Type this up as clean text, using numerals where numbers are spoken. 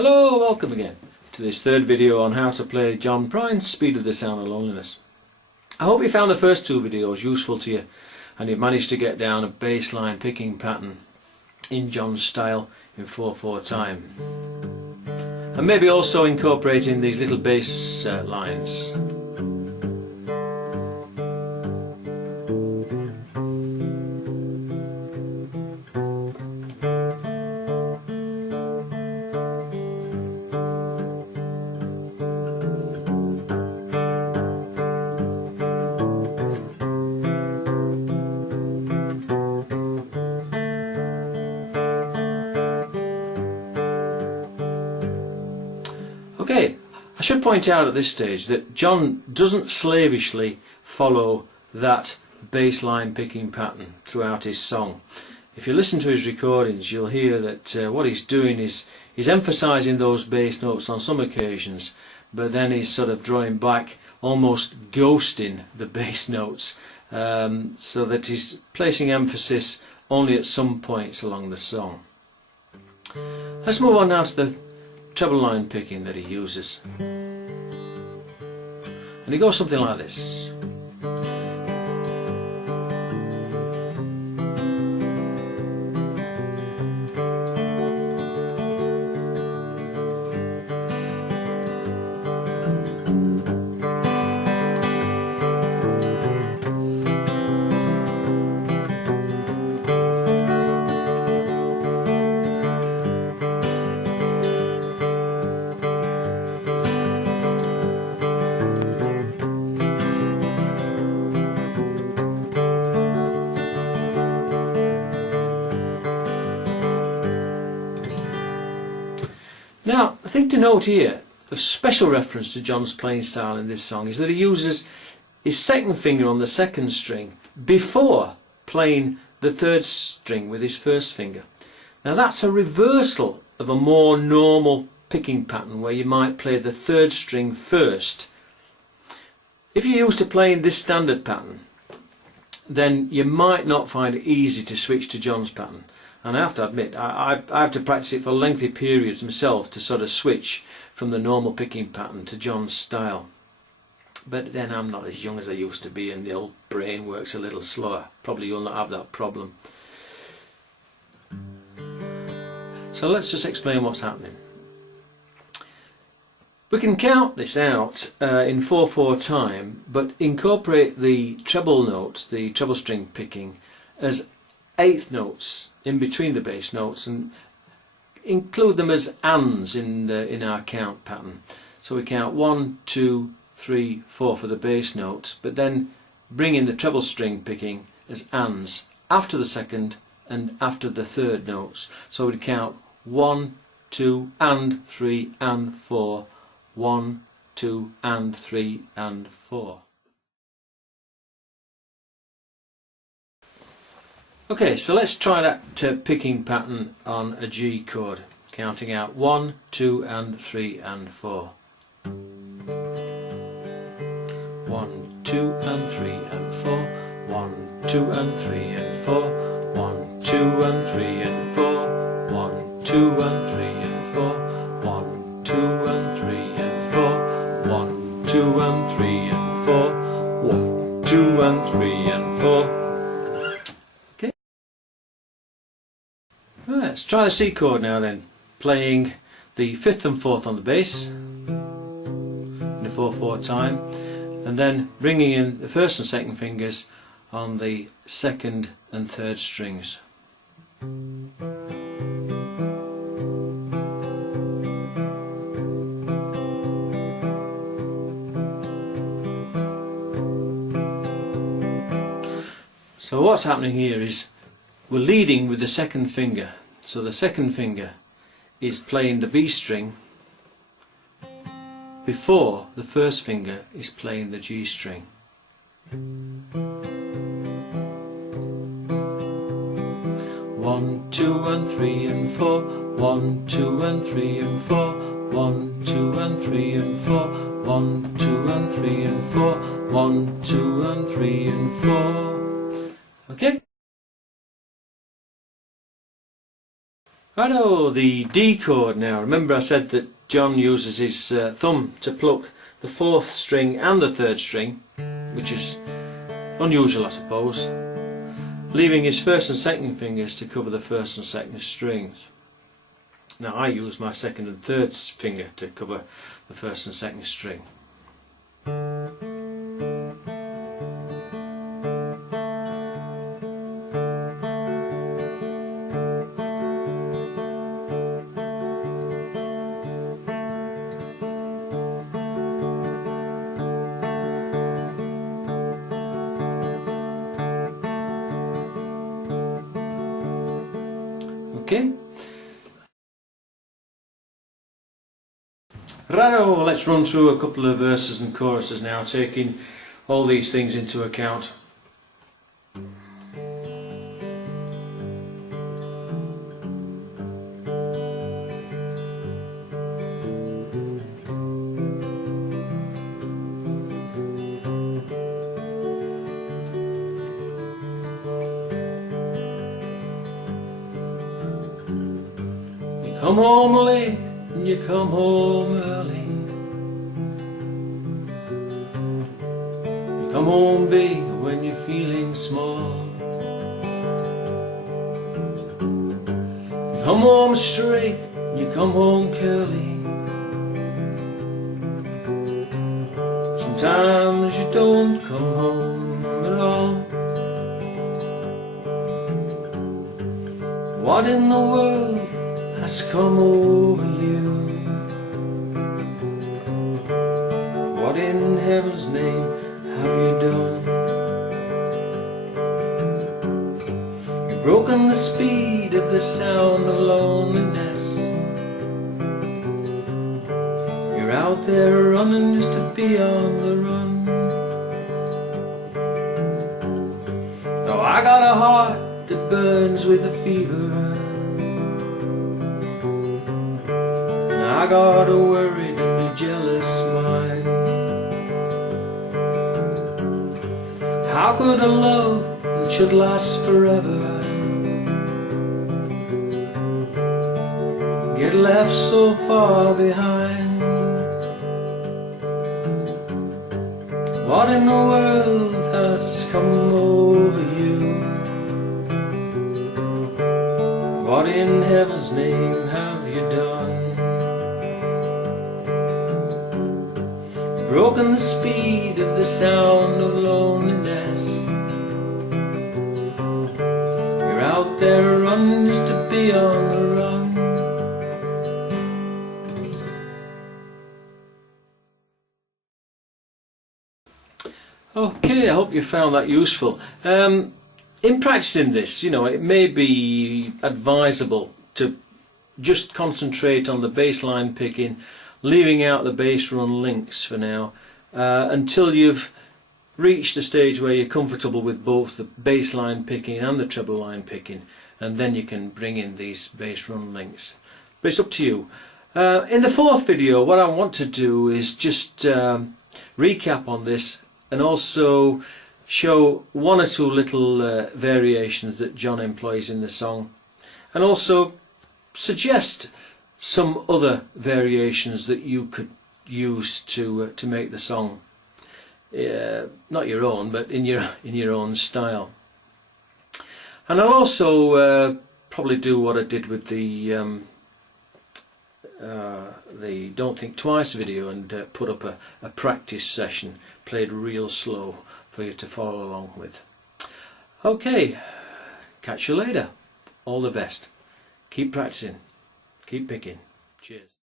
Hello, welcome again to this third video on how to play John Prine's Speed of the Sound of Loneliness. I hope you found the first two videos useful to you and you've managed to get down a bass line picking pattern in John's style in 4/4 time. And maybe also incorporating these little bass lines. Okay, I should point out at this stage that John doesn't slavishly follow that bass line picking pattern throughout his song. If you listen to his recordings, you'll hear that what he's doing is he's emphasising those bass notes on some occasions, but then he's sort of drawing back, almost ghosting the bass notes, so that he's placing emphasis only at some points along the song. Let's move on now to the treble line picking that he uses, and it goes something like this. Now, the thing to note here, a special reference to John's playing style in this song, is that he uses his second finger on the second string before playing the third string with his first finger. Now that's a reversal of a more normal picking pattern where you might play the third string first. If you're used to playing this standard pattern, then you might not find it easy to switch to John's pattern. And I have to admit, I have to practice it for lengthy periods myself to sort of switch from the normal picking pattern to John's style. But then I'm not as young as I used to be and the old brain works a little slower. Probably you'll not have that problem. So let's just explain what's happening. We can count this out in 4/4 time, but incorporate the treble notes, the treble string picking, as eighth notes in between the bass notes, and include them as ands in our count pattern. So we count 1, 2, 3, 4 for the bass notes, but then bring in the treble string picking as ands after the second and after the third notes. So we'd count 1, 2 and 3 and 4, 1, 2 and 3 and 4. Okay, so let's try that picking pattern on a G chord, counting out 1, 2 and 3 and 4. 1, 2 and 3 and 4, 1, 2 and 3 and 4, 1, 2 and 3 and 4, 1, 2 and 3 and 4, 1, 2 and 3 and 4, 1, 2 and 3 and 4, 1, 2 and 3 and 4. Let's try the C chord now then, playing the 5th and 4th on the bass in a 4/4 time, and then bringing in the first and second fingers on the second and third strings. So what's happening here is we're leading with the second finger. So the second finger is playing the B string before the first finger is playing the G string. 1, 2 and 3 and 4, 1, 2 and 3 and 4, 1, 2 and 3 and 4, 1, 2 and 3 and 4, 1, 2 and 3 and 4. Okay? Righto, the D chord now. Remember I said that John uses his thumb to pluck the 4th string and the 3rd string, which is unusual I suppose, leaving his 1st and 2nd fingers to cover the 1st and 2nd strings. Now I use my 2nd and 3rd finger to cover the 1st and 2nd string. Okay. Righto, let's run through a couple of verses and choruses now, taking all these things into account. You come home late and you come home early. You come home big when you're feeling small. You come home straight and you come home curly. Sometimes you don't come home at all. What in the world has come over you? What in heaven's name have you done? You've broken the speed of the sound of loneliness. You're out there running just to be on the run. Now I got a heart that burns with a fever. I got a worried and a jealous mind. How could a love that should last forever get left so far behind? What in the world has come over you? What in heaven's name have you done? Broken the speed of the sound of loneliness. You're out there running just to be on the run. Okay, I hope you found that useful. In practicing this, you know, it may be advisable to just concentrate on the bass line picking, leaving out the bass run links for now, until you've reached a stage where you're comfortable with both the bass line picking and the treble line picking, and then you can bring in these bass run links. But it's up to you. In the 4th video, what I want to do is just recap on this and also show 1 or 2 little variations that John employs in the song, and also suggest some other variations that you could use to make the song not your own, but in your own style. And I'll also probably do what I did with the Don't Think Twice video and put up a practice session played real slow for you to follow along with. Okay, catch you later. All the best. Keep practicing. Keep picking. Cheers.